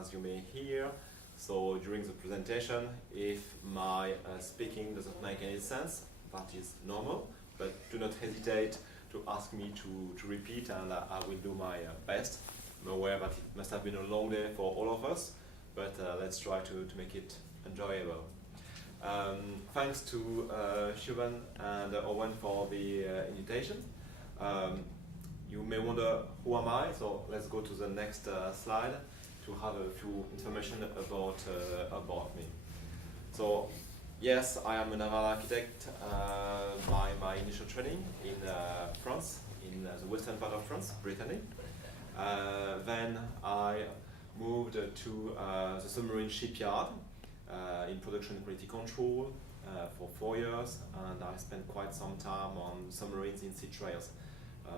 as you may hear. So during the presentation, if my speaking doesn't make any sense, that is normal, but do not hesitate to ask me to repeat, and I will do my best. I'm aware that it must have been a long day for all of us, but let's try to make it enjoyable. Thanks to Siobhan and Owen for the invitation. You may wonder, who am I? So let's go to the next slide to have a few information about me. So yes, I am a naval architect by my initial training in France, in the western part of France, Brittany. Then I moved to the submarine shipyard in production quality control for 4 years, and I spent quite some time on submarines in sea trials,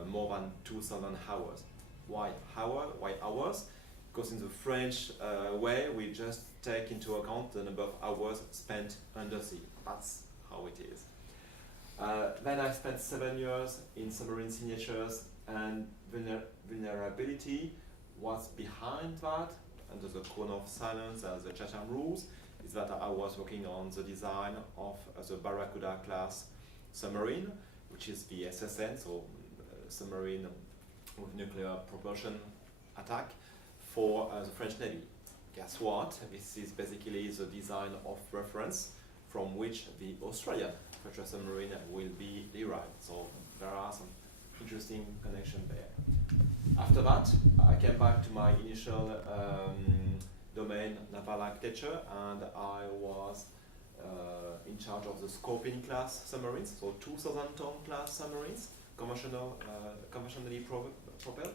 more than 2,000 hours. Why hours? Because in the French way, we just take into account the number of hours spent undersea. That's how it is. Then I spent 7 years in submarine signatures, and vulnerability was behind that, under the cone of silence as the Chatham rules, is that I was working on the design of the Barracuda class submarine, which is the SSN, so submarine with nuclear propulsion attack for the French Navy. Guess what? This is basically the design of reference from which the Australian pressure submarine will be derived. So there are some interesting connections there. After that, I came back to my initial domain, naval architecture, and I was in charge of the Scorpion class submarines, so 2,000-ton class submarines, conventionally propelled,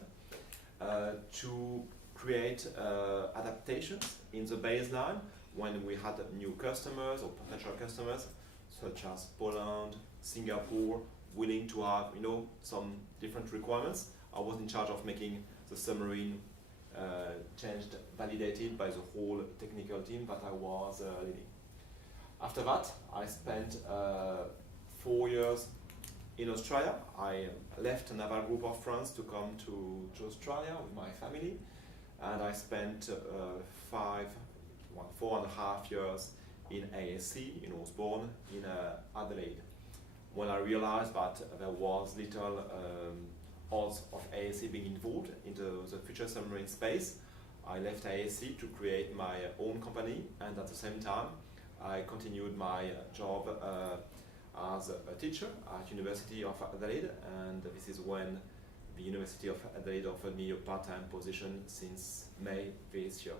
to create adaptations in the baseline when we had new customers or potential customers, such as Poland, Singapore, willing to have some different requirements. I was in charge of making the submarine changed, validated by the whole technical team that I was leading. After that, I spent 4 years in Australia. I left a naval group of France to come to Australia with my family, and I spent 4.5 years in ASC in Osborne in Adelaide. When I realized that there was little odds of ASC being involved into the future submarine space, I left ASC to create my own company, and at the same time I continued my job as a teacher at University of Adelaide, and this is when the University of Adelaide offered me a part-time position since May this year.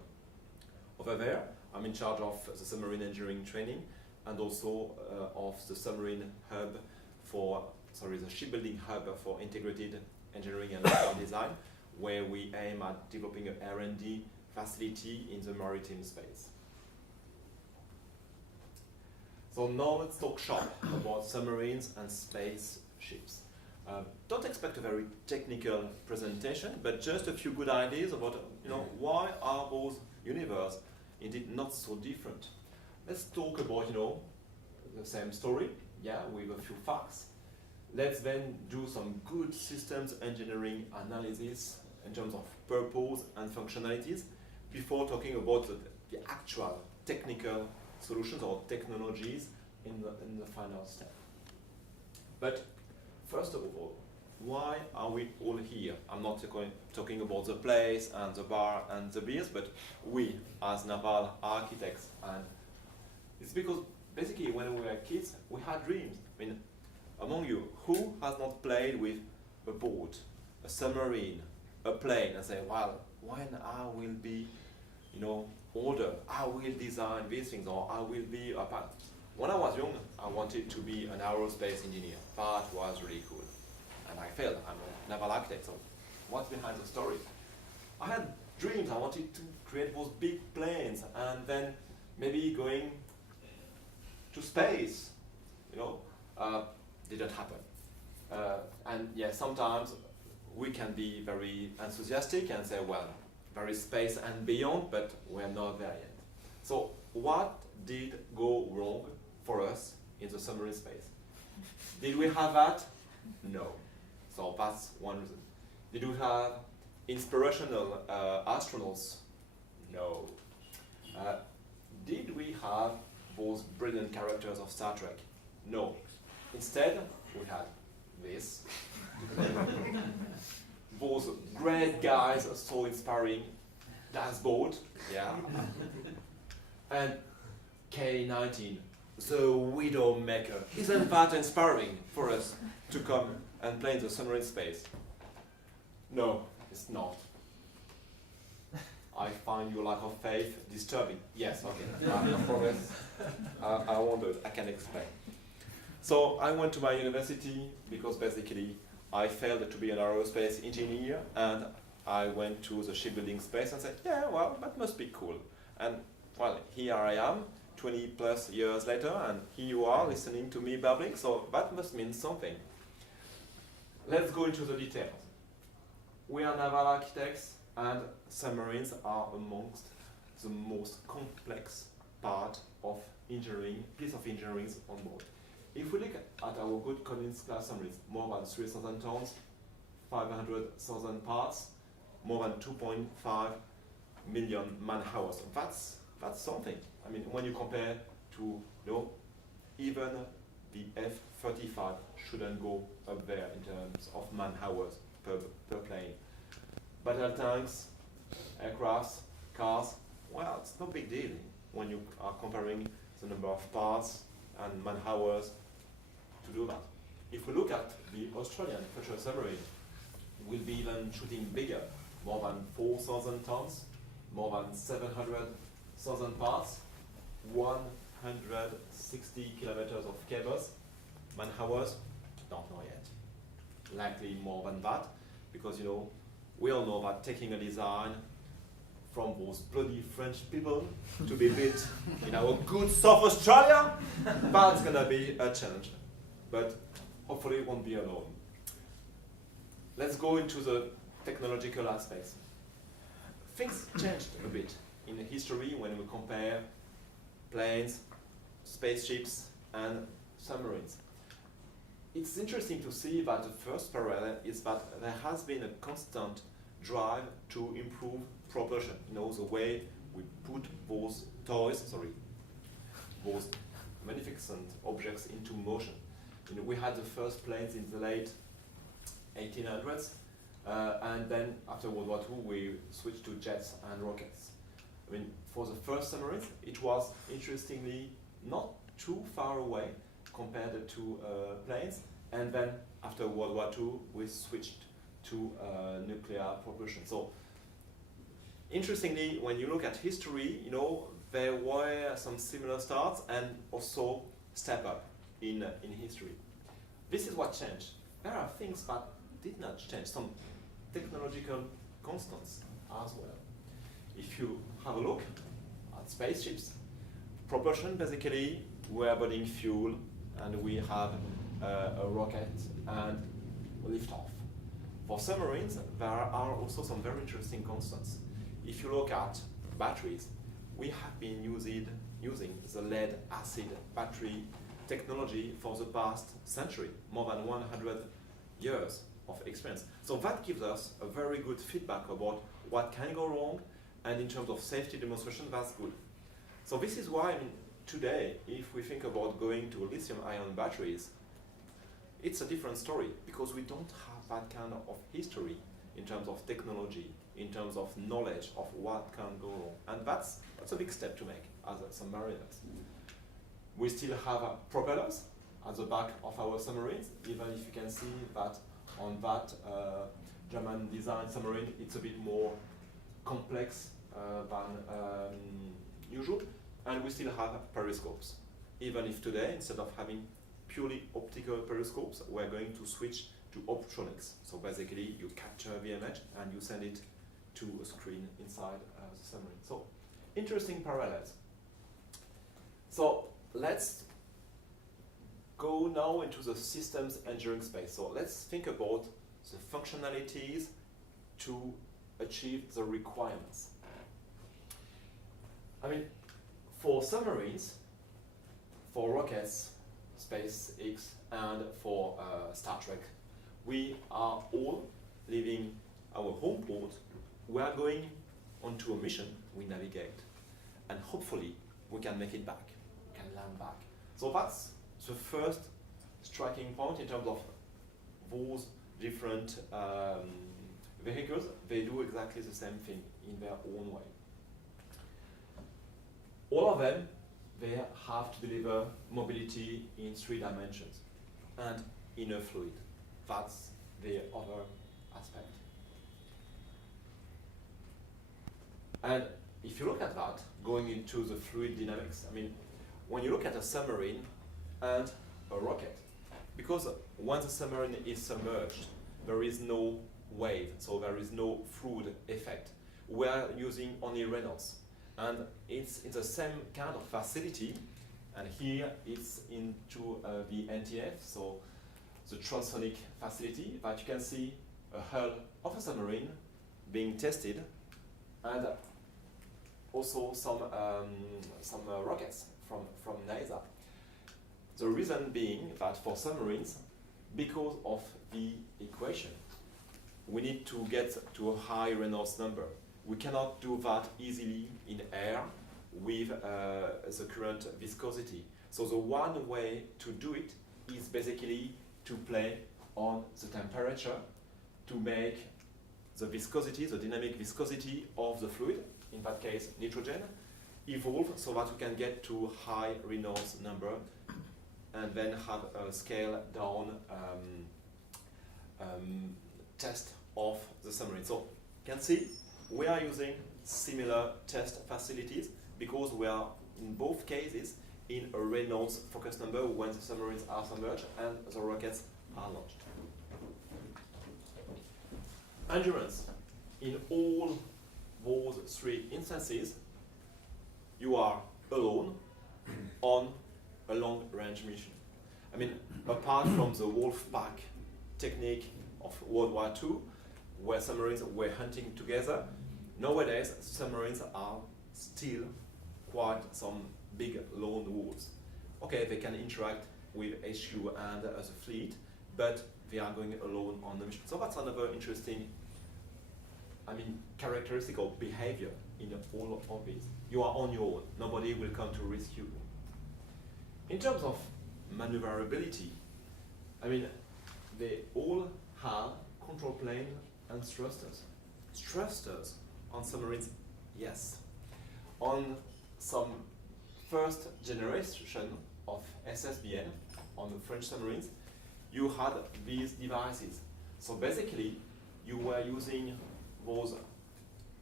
Over there, I'm in charge of the submarine engineering training and also of the submarine hub the shipbuilding hub for integrated engineering and design, where we aim at developing an R&D facility in the maritime space. So now let's talk shop about submarines and spaceships. Don't expect a very technical presentation, but just a few good ideas about why are those universes indeed not so different. Let's talk about the same story, with a few facts. Let's then do some good systems engineering analysis in terms of purpose and functionalities before talking about the actual technical solutions or technologies in the final step. But first of all, why are we all here? I'm not talking about the place and the bar and the beers, but we as naval architects. And it's because basically when we were kids, we had dreams. I mean, among you, who has not played with a boat, a submarine, a plane, and say, well, when I will be, older, I will design these things, or I will be a pilot. When I was young, I wanted to be an aerospace engineer. That was really cool. And I failed. I'm a naval architect, so what's behind the story? I had dreams. I wanted to create those big planes, and then maybe going to space, didn't happen. And sometimes we can be very enthusiastic and say, well, there is space and beyond, but we're not there yet. So what did go wrong for us in the submarine space? Did we have that? No. So that's one reason. Did we have inspirational astronauts? No. Did we have those brilliant characters of Star Trek? No. Instead, we had this. Those great guys, so inspiring. Das Boot, yeah. And K-19, the Widowmaker. Isn't that inspiring for us to come and play in the submarine space? No, it's not. I find your lack of faith disturbing. Yes, okay. I promise. I wondered, I can explain. So I went to my university because basically I failed to be an aerospace engineer, and I went to the shipbuilding space and said, yeah, well, that must be cool. And well, here I am, 20 plus years later, and here you are listening to me babbling, so that must mean something. Let's go into the details. We are naval architects, and submarines are amongst the most complex part of engineering, piece of engineering on board. If we look at our good Collins class submarines, more than 3,000 tons, 500,000 parts, more than 2.5 million man-hours. That's something. I mean, when you compare to, even the F-35 shouldn't go up there in terms of man-hours per plane. Battle tanks, aircrafts, cars, well, it's no big deal when you are comparing the number of parts and man-hours to do that. If we look at the Australian future submarine, we'll be even shooting bigger, more than 4,000 tons, more than 700,000 parts, 160 kilometers of cables, man-hours, don't know yet. Likely more than that, because we all know that taking a design from those bloody French people to be built in our good South Australia, that's gonna be a challenge. But hopefully it won't be alone. Let's go into the technological aspects. Things changed a bit in history when we compare planes, spaceships, and submarines. It's interesting to see that the first parallel is that there has been a constant drive to improve propulsion. The way we put those those magnificent objects into motion. We had the first planes in the late 1800s, and then after World War II, we switched to jets and rockets. I mean, for the first submarines, it was interestingly not too far away compared to planes, and then after World War II, we switched to nuclear propulsion. So, interestingly, when you look at history, there were some similar starts and also step up in history. This is what changed. There are things that did not change, some technological constants as well. If you have a look at spaceships, propulsion basically, we are burning fuel and we have a rocket and lift off. For submarines, there are also some very interesting constants. If you look at batteries, we have been using the lead acid battery technology for the past century, more than 100 years of experience. So that gives us a very good feedback about what can go wrong, and in terms of safety demonstration, that's good. So this is why, today, if we think about going to lithium-ion batteries, it's a different story, because we don't have that kind of history in terms of technology, in terms of knowledge of what can go wrong. And that's a big step to make as submariners. We still have propellers at the back of our submarines, even if you can see that on that German design submarine, it's a bit more complex than usual. And we still have periscopes. Even if today, instead of having purely optical periscopes, we're going to switch to optronics. So basically, you capture the image and you send it to a screen inside the submarine. So, interesting parallels. So, let's go now into the systems engineering space. So, let's think about the functionalities to achieve the requirements. For submarines, for rockets, SpaceX, and for Star Trek, we are all leaving our home port. We are going onto a mission, we navigate. And hopefully, we can make it back, we can land back. So that's the first striking point in terms of those different vehicles. They do exactly the same thing in their own way. All of them, they have to deliver mobility in 3 dimensions and in a fluid. That's the other aspect. And if you look at that, going into the fluid dynamics, I mean, when you look at a submarine and a rocket, because once a submarine is submerged, there is no wave, so there is no fluid effect. We are using only Reynolds. And it's in the same kind of facility, and here it's into the NTF, so the transonic facility, that you can see a hull of a submarine being tested, and also some rockets from NASA. The reason being that for submarines, because of the equation, we need to get to a high Reynolds number. We cannot do that easily in air with the current viscosity. So the one way to do it is basically to play on the temperature to make the viscosity, the dynamic viscosity of the fluid, in that case nitrogen, evolve so that we can get to high Reynolds number and then have a scale down test of the submarine. So you can see we are using similar test facilities because we are in both cases in a Reynolds focus number when the submarines are submerged and the rockets are launched. Endurance. In all those 3 instances, you are alone on a long-range mission. I mean, apart from the wolf pack technique of World War II, where submarines were hunting together, nowadays submarines are still quite some big lone wolves. Okay, they can interact with HQ and as a fleet, but they are going alone on the mission. So that's another interesting, characteristic of behavior in all of these. You are on your own. Nobody will come to rescue you. In terms of maneuverability, they all have control plane and thrusters. Thrusters on submarines, yes. On some first generation of SSBN on the French submarines, you had these devices. So basically, you were using those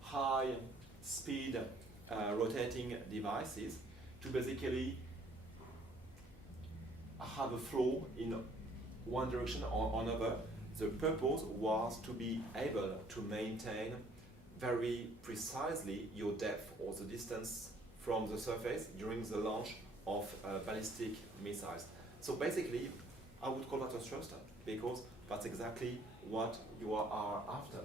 high speed rotating devices to basically have a flow in one direction or another. The purpose was to be able to maintain very precisely your depth or the distance from the surface during the launch of ballistic missiles. So basically, I would call that a thruster because that's exactly what you are after.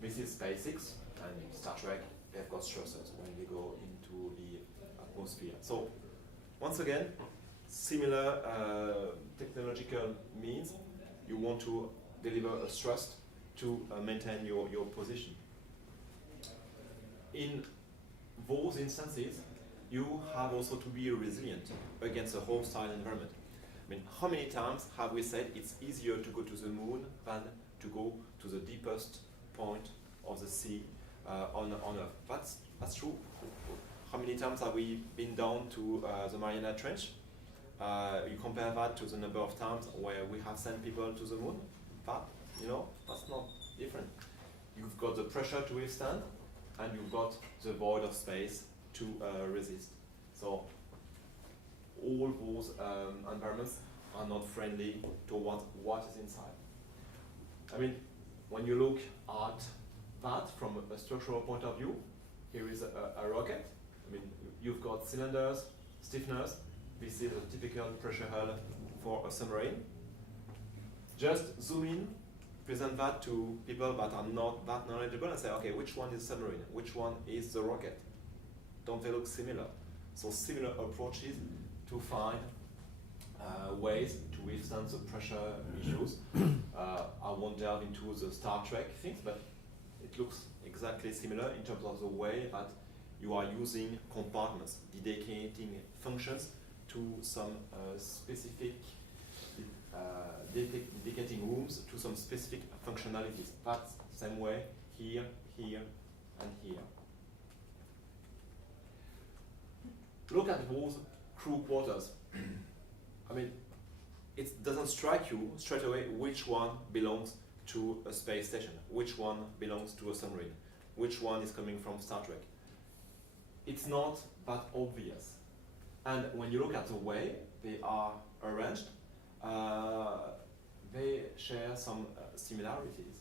This is SpaceX and Star Trek, they've got thrusters when they go into the atmosphere. So once again, similar technological means. You want to deliver a thrust to maintain your position. In those instances, you have also to be resilient against a hostile environment. How many times have we said it's easier to go to the moon than to go to the deepest point of the sea on Earth? That's true. How many times have we been down to the Mariana Trench? You compare that to the number of times where we have sent people to the moon. That's not different. You've got the pressure to withstand, and you've got the void of space to resist. So all those environments are not friendly towards what is inside. When you look at that from a structural point of view, here is a rocket. You've got cylinders, stiffeners. This is a typical pressure hull for a submarine. Just zoom in, present that to people that are not that knowledgeable and say, okay, which one is submarine? Which one is the rocket? Don't they look similar? So similar approaches to find ways to withstand the pressure issues. I won't delve into the Star Trek things, but it looks exactly similar in terms of the way that you are using compartments, dedicating functions to some specific, dedicating rooms to some specific functionalities. That's the same way here, here, and here. Look at those crew quarters. I mean, it doesn't strike you straight away which one belongs to a space station, which one belongs to a submarine, which one is coming from Star Trek. It's not that obvious. And when you look at the way they are arranged, they share some similarities.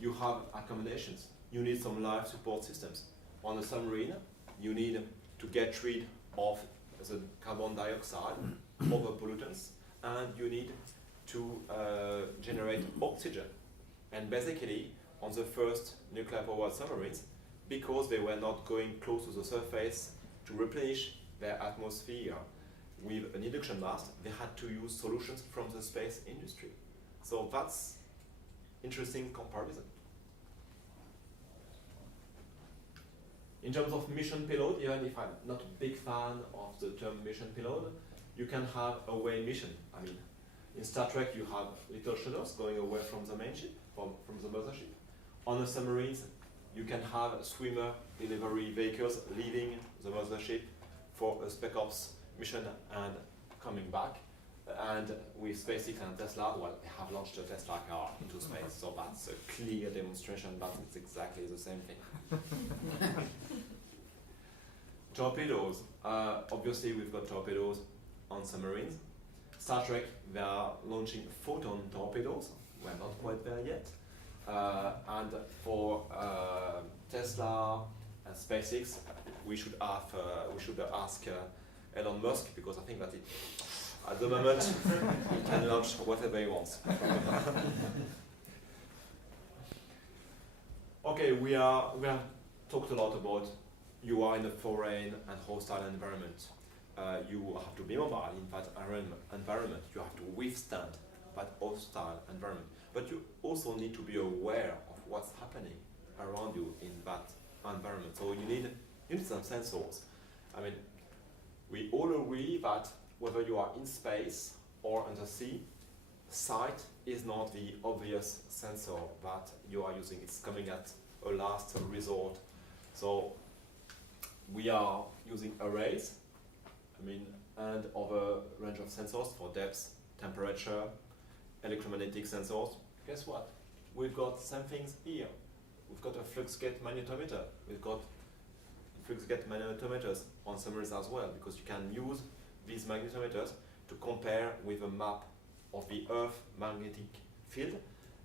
You have accommodations. You need some life support systems. On a submarine, you need to get rid of the carbon dioxide, other pollutants, and you need to generate oxygen. And basically, on the first nuclear-powered submarines, because they were not going close to the surface to replenish their atmosphere with an induction mast, they had to use solutions from the space industry. So that's interesting comparison. In terms of mission payload, even if I'm not a big fan of the term mission payload, you can have away mission. I mean, in Star Trek you have little shuttles going away from the main ship, from the mothership. On the submarines, you can have swimmer delivery vehicles leaving the mothership for a Spec Ops mission and coming back. And with SpaceX and Tesla, well, they have launched a Tesla car into space, so that's a clear demonstration that it's exactly the same thing. Torpedoes. Obviously, we've got torpedoes on submarines. Star Trek, they are launching photon torpedoes. We're not quite there yet. And for Tesla and SpaceX, we should ask Elon Musk, because I think that at the moment he can launch whatever he wants. Okay, we have talked a lot about you are in a foreign and hostile environment. You have to be mobile in that environment. You have to withstand that hostile environment. But you also need to be aware of what's happening around you in that environment. So you need some sensors. I mean, we all agree that whether you are in space or under sea, sight is not the obvious sensor that you are using. It's coming at a last resort. So we are using arrays, and other range of sensors for depth, temperature, electromagnetic sensors. Guess what? We've got some things here. We've got a flux gate magnetometer. We've got flux gate magnetometers on submarines as well, because you can use these magnetometers to compare with a map of the Earth magnetic field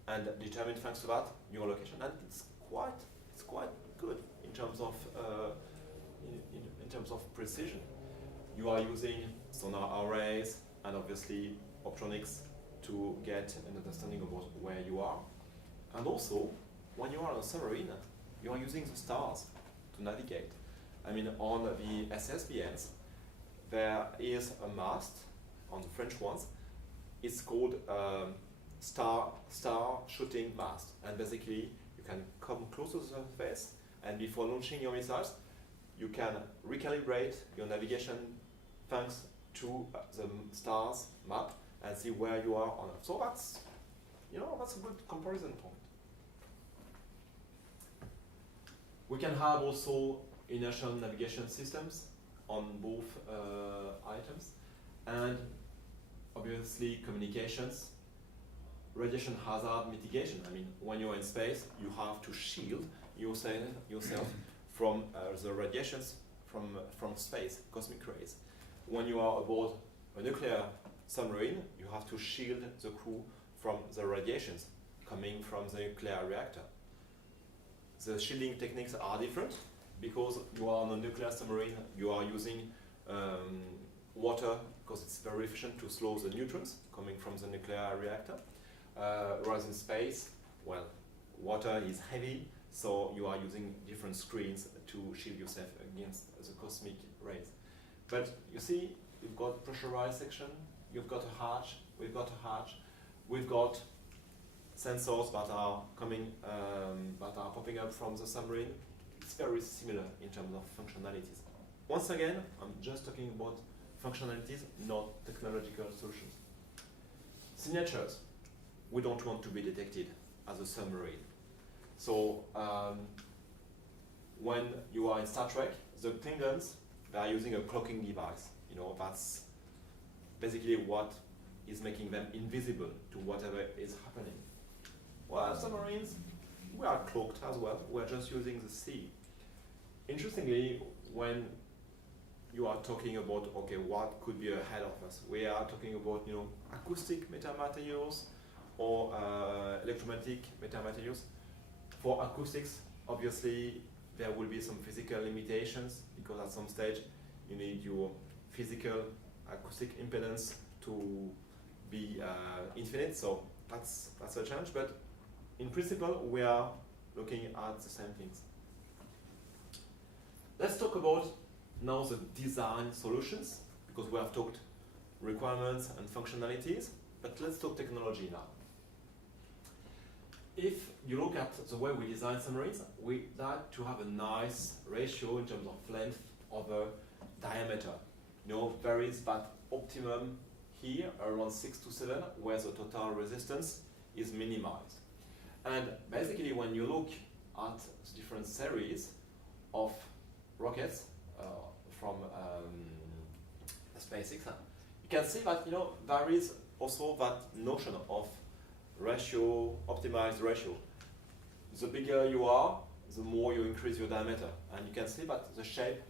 and determine, thanks to that, your location. And it's quite good in terms of in terms of precision. You are using sonar arrays and obviously optronics to get an understanding about where you are. And also, when you are on a submarine, you are using the stars to navigate. I mean, on the SSBNs, there is a mast on the French ones. It's called star shooting mast. And basically, you can come close to the surface, and before launching your missiles, you can recalibrate your navigation thanks to the stars map and see where you are on Earth. So that's a good comparison point. We can have also inertial navigation systems on both items, and obviously communications, radiation hazard mitigation. I mean, when you're in space, you have to shield yourself from the radiations from space, cosmic rays. When you are aboard a nuclear submarine, you have to shield the crew from the radiations coming from the nuclear reactor. The shielding techniques are different because you are on a nuclear submarine, you are using water because it's very efficient to slow the neutrons coming from the nuclear reactor. Whereas in space, well, water is heavy, so you are using different screens to shield yourself against the cosmic rays. But you see, you've got pressurized section, you've got a hatch, we've got a hatch, we've got sensors that are coming, that are popping up from the submarine. It's very similar in terms of functionalities. Once again, I'm just talking about functionalities, not technological solutions. Signatures. We don't want to be detected as a submarine. So when you are in Star Trek, the Klingons, they are using a cloaking device. You know, that's basically what is making them invisible to whatever is happening. Well, submarines, we are cloaked as well. We're just using the sea. Interestingly, when you are talking about, okay, what could be ahead of us, we are talking about, you know, acoustic metamaterials or electromagnetic metamaterials. For acoustics, obviously, there will be some physical limitations because at some stage you need your physical acoustic impedance to be infinite, so that's a challenge, but in principle we are looking at the same things. Let's talk about now the design solutions, because we have talked requirements and functionalities, but let's talk technology now. If you look at the way we design submarines, we like to have a nice ratio in terms of length over diameter. You know, varies, but optimum here around 6 to 7, where the total resistance is minimized. And basically, when you look at the different series of rockets from SpaceX, you can see that, you know, there is also that notion of ratio, optimized ratio. The bigger you are, the more you increase your diameter. And you can see that the shape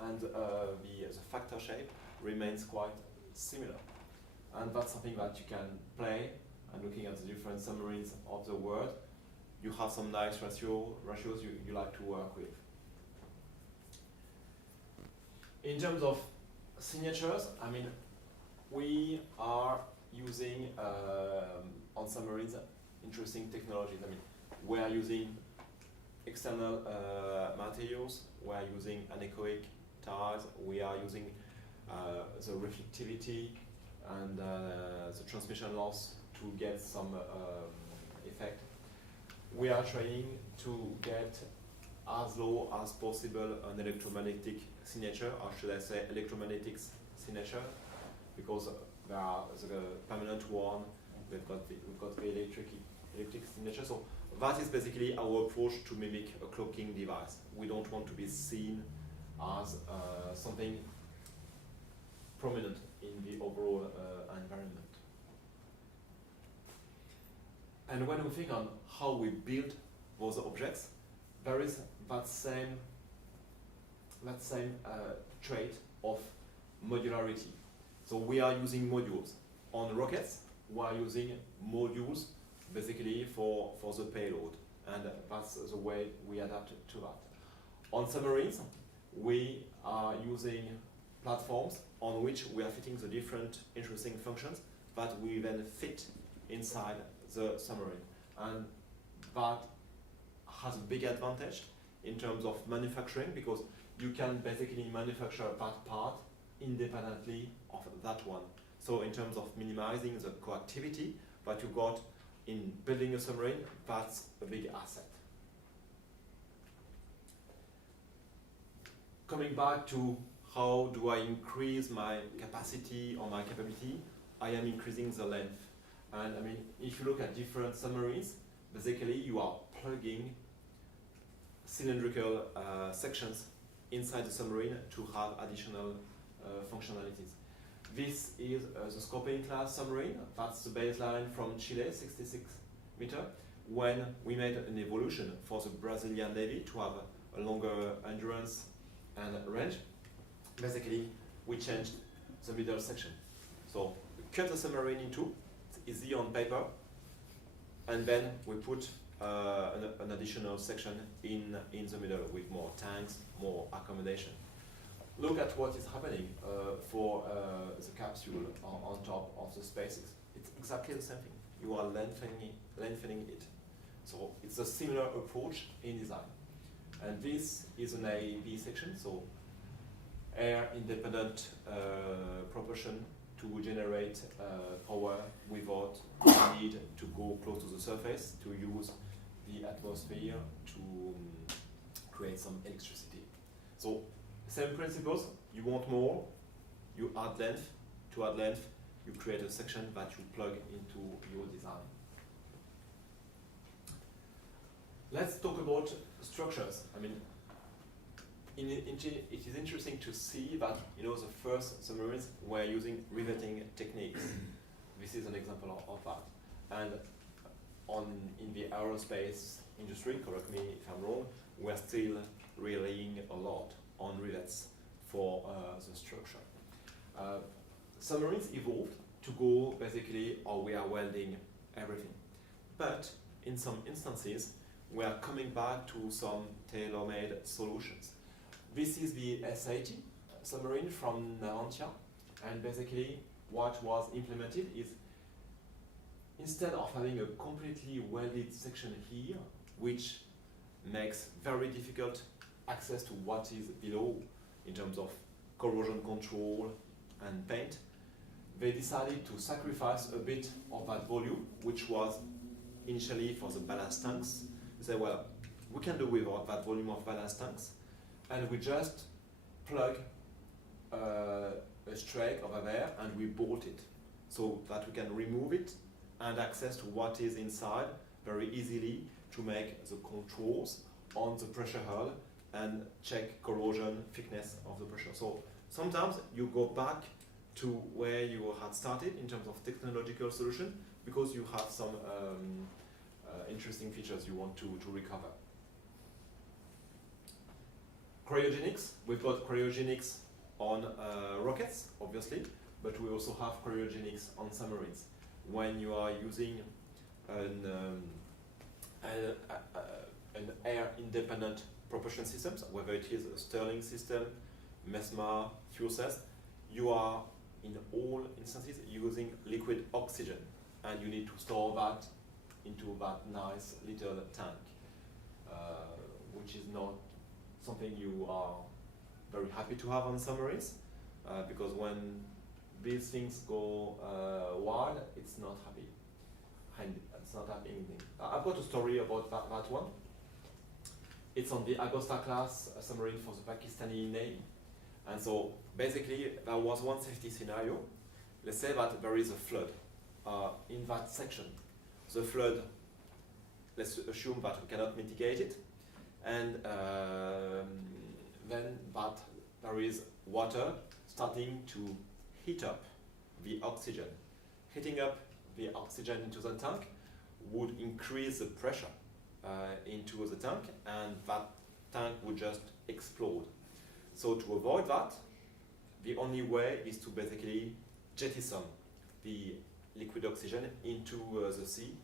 and the factor shape remains quite similar. And that's something that you can play, and looking at the different submarines of the world, you have some nice ratios you like to work with. In terms of signatures, I mean, we are using on submarines interesting technologies. I mean, we are using external materials, we are using anechoic tiles, we are using the reflectivity and the transmission loss to get some effect. We are trying to get as low as possible an electromagnetic signature, or should I say electromagnetic signature, because there are the permanent one, we've got the electric signature. So that is basically our approach to mimic a cloaking device. We don't want to be seen as something prominent in the overall environment. And when we think on how we build those objects, there is that same trait of modularity. So we are using modules. On rockets, we are using modules basically for the payload, and that's the way we adapt to that. On submarines, we are using platforms on which we are fitting the different interesting functions that we then fit inside the submarine. And that has a big advantage in terms of manufacturing, because you can basically manufacture that part independently of that one. So in terms of minimizing the coactivity that you got in building a submarine, that's a big asset. Coming back to how do I increase my capacity or my capability, I am increasing the length. And I mean, if you look at different submarines, basically you are plugging cylindrical sections inside the submarine to have additional functionalities. This is the Scorpion class submarine. That's the baseline from Chile, 66 meters. When we made an evolution for the Brazilian Navy to have a longer endurance and range, basically we changed the middle section. So we cut the submarine in two. It's easy on paper, and then we put an additional section in the middle with more tanks, more accommodation. Look at what is happening for the capsule on top of the SpaceX. It's exactly the same thing. You are lengthening it. So it's a similar approach in design. And this is an AAP section, so air independent propulsion to generate power without the need to go close to the surface, to use the atmosphere to create some electricity. So, same principles, you want more, you add length, to add length, you create a section that you plug into your design. Let's talk about structures. I mean, it is interesting to see that the first submarines were using riveting techniques. This is an example of that. And in the aerospace industry, correct me if I'm wrong, we're still relying a lot on rivets for the structure. Submarines evolved to go basically, we are welding everything. But in some instances, we are coming back to some tailor-made solutions. This is the S80 submarine from Navantia, and basically what was implemented is, instead of having a completely welded section here, which makes very difficult access to what is below in terms of corrosion control and paint, they decided to sacrifice a bit of that volume, which was initially for the ballast tanks. They said, well, we can do without that volume of ballast tanks, and we just plug a strake over there and we bolt it so that we can remove it and access to what is inside very easily to make the controls on the pressure hull and check corrosion, thickness of the pressure. So sometimes you go back to where you had started in terms of technological solution because you have some interesting features you want to recover. Cryogenics, we've got cryogenics on rockets, obviously, but we also have cryogenics on submarines. When you are using an air-independent propulsion systems, whether it is a Stirling system, MESMA, fuel cells, you are in all instances using liquid oxygen, and you need to store that into that nice little tank, which is not something you are very happy to have on submarines, because when these things go wild, it's not happy. It's not happy anything. I've got a story about that one. It's on the Agosta class submarine for the Pakistani Navy. And so basically there was one safety scenario. Let's say that there is a flood in that section. The flood, let's assume that we cannot mitigate it, and then that there is water starting to heat up the oxygen. Heating up the oxygen into the tank would increase the pressure into the tank, and that tank would just explode. So to avoid that, the only way is to basically jettison the liquid oxygen into the sea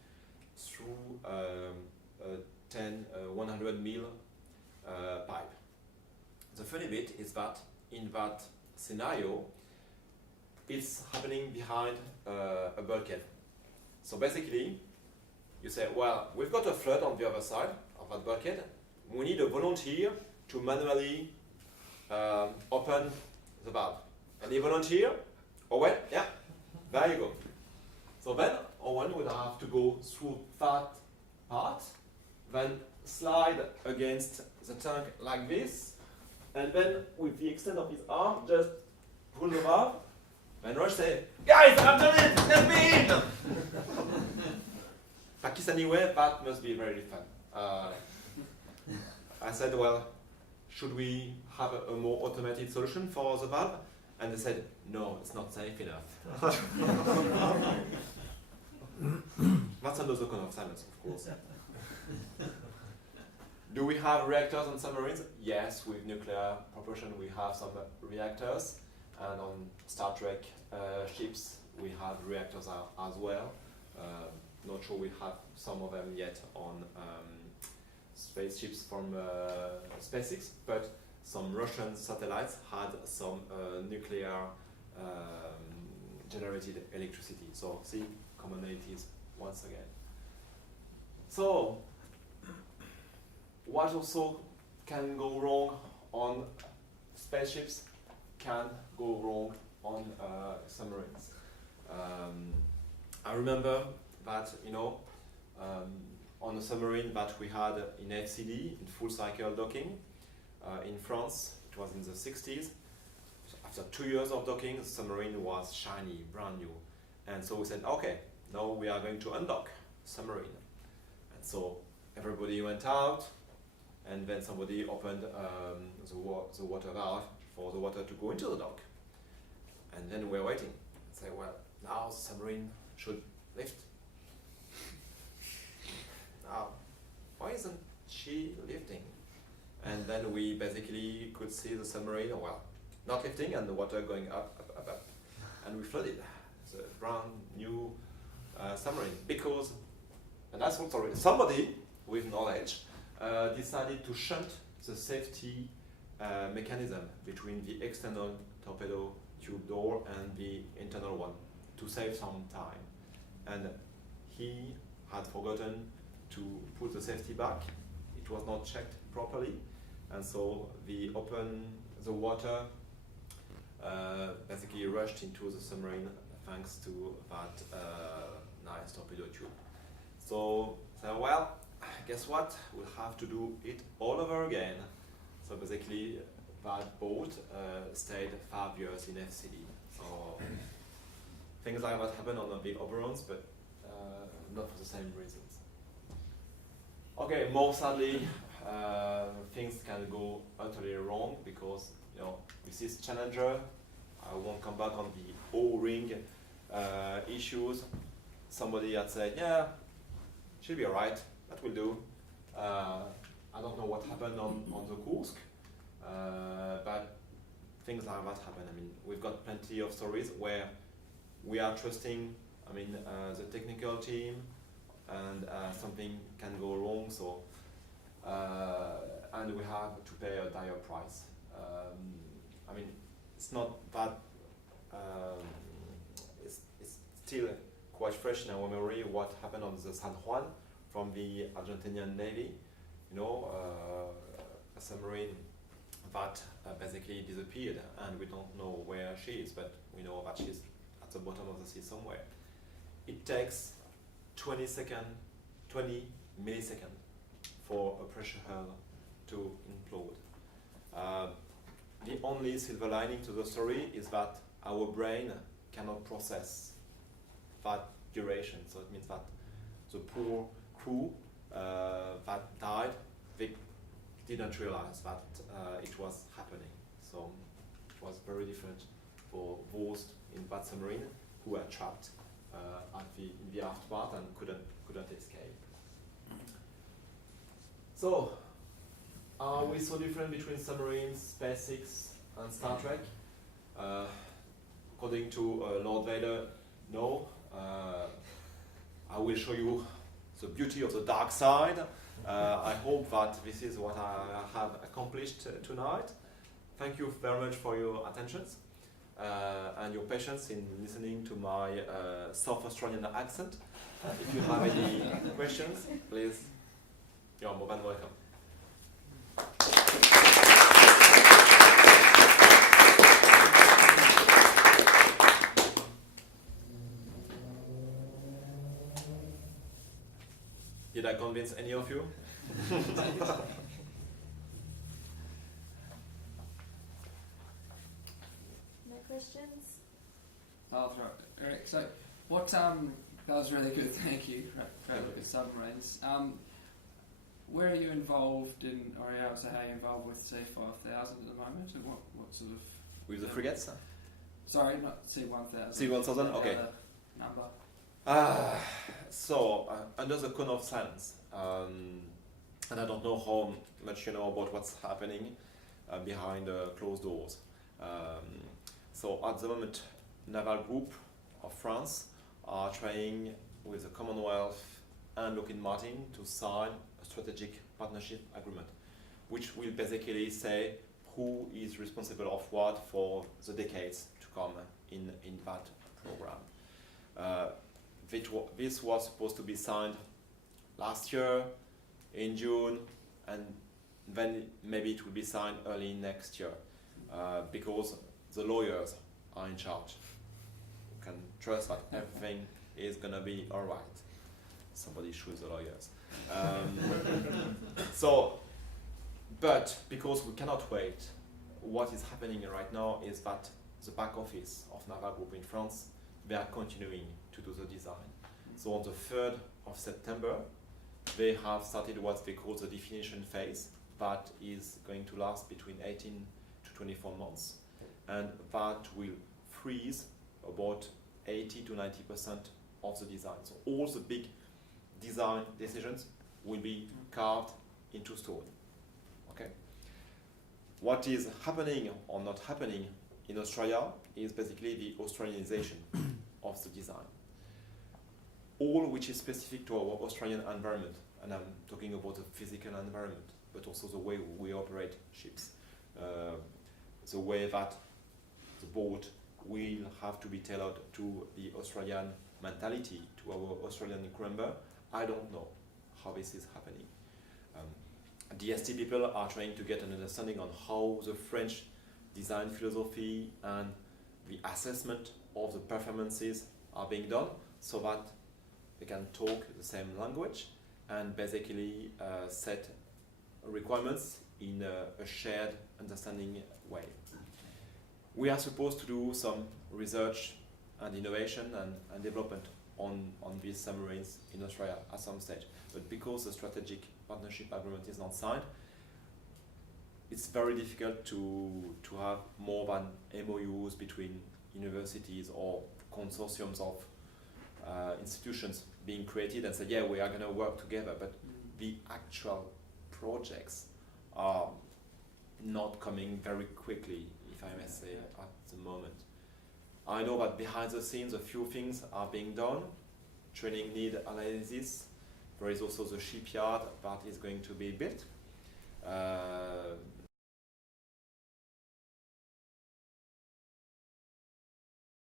through a 100 mil pipe. The funny bit is that in that scenario, it's happening behind a bulkhead. So basically, you say, well, we've got a flood on the other side of that bulkhead. We need a volunteer to manually open the valve. Any volunteer? Owen? Yeah, there you go. So then Owen would have to go through that part, then slide against the tank like this, and then with the extent of his arm, just pull the valve, and Rush said, guys, I've done it, let me in! Pakistani way, that must be very fun. I said, well, should we have a more automated solution for the valve? And they said, no, it's not safe enough. That's another kind of silence, of course. Do we have reactors on submarines? Yes, with nuclear propulsion we have some reactors, and on Star Trek ships we have reactors as well. Not sure we have some of them yet on spaceships from SpaceX, but some Russian satellites had some nuclear generated electricity. So see, commonalities once again. So what also can go wrong on spaceships can go wrong on submarines. I remember that, on a submarine that we had in FCD, in full cycle docking, in France, it was in the 60s. After 2 years of docking, the submarine was shiny, brand new. And so we said, okay, now we are going to undock submarine. And so everybody went out, and then somebody opened the water valve for the water to go into the dock. And then we're waiting. Say, well, now the submarine should lift. Now, why isn't she lifting? And then we basically could see the submarine, not lifting, and the water going up, up, up, up. And we flooded the brand new submarine because, and that's what, somebody with knowledge decided to shunt the safety mechanism between the external torpedo tube door and the internal one to save some time. And he had forgotten to put the safety back. It was not checked properly, and so the water basically rushed into the submarine thanks to that nice torpedo tube. So, well, guess what? We'll have to do it all over again. So basically, that boat stayed 5 years in FCD. So things like that happen on the big overruns, but not for the same reasons. Okay, more sadly, things can go utterly wrong because with this Challenger, I won't come back on the O-ring issues. Somebody had said, yeah, she'll be alright, that will do. I don't know what happened on the Kursk, but things like that happen. I mean, we've got plenty of stories where we are trusting, the technical team, and something can go wrong. So, and we have to pay a dire price. It's not that. It's still quite fresh in our memory what happened on the San Juan from the Argentinian Navy. A submarine that basically disappeared, and we don't know where she is, but we know that she's at the bottom of the sea somewhere. It takes 20 milliseconds for a pressure hull to implode. The only silver lining to the story is that our brain cannot process that duration. So it means that the poor crew that died, they didn't realize that it was happening. So it was very different for those in that submarine who were trapped in the aft part and couldn't escape. So, are we so different between submarines, SpaceX, and Star Trek? According to Lord Vader, no. I will show you the beauty of the dark side. I hope that this is what I have accomplished tonight. Thank you very much for your attention and your patience in listening to my South Australian accent. If you have any questions, please, you're more than welcome. Did I convince any of you? No questions? I'll throw it. Eric, so what, that was really good, thank you, for a look at submarines. Where are you involved in, or how are you involved with C5000 at the moment, and what sort of... With the frigates? Sorry, not C1000. C1000, okay. Number. So, under the cone of silence, and I don't know how much you know about what's happening behind closed doors. So at the moment, Naval Group of France are trying with the Commonwealth and Lockheed Martin to sign a strategic partnership agreement, which will basically say who is responsible of what for the decades to come in that program. This was supposed to be signed last year in June, and then maybe it will be signed early next year because the lawyers are in charge. You can trust that everything is gonna be all right. Somebody shoots the lawyers. But because we cannot wait, what is happening right now is that the back office of Naval Group in France, they are continuing to do the design. So on the 3rd of September, they have started what they call the definition phase, that is going to last between 18 to 24 months. And that will freeze about 80 to 90% of the design. So all the big design decisions will be carved into stone. Okay. What is happening or not happening in Australia is basically the Australianization of the design. All which is specific to our Australian environment, and I'm talking about the physical environment, but also the way we operate ships, the way that the boat will have to be tailored to the Australian mentality, to our Australian crew member. I don't know how this is happening. DST people are trying to get an understanding on how the French design philosophy and the assessment of the performances are being done, so that they can talk the same language and basically set requirements in a shared understanding way. We are supposed to do some research and innovation and development on these submarines in Australia at some stage. But because the strategic partnership agreement is not signed, it's very difficult to have more than MOUs between universities or consortiums of institutions being created and say, yeah, we are going to work together. But the actual projects are not coming very quickly, if I may say, at the moment. I know that behind the scenes a few things are being done. Training need analysis. There is also the shipyard that is going to be built.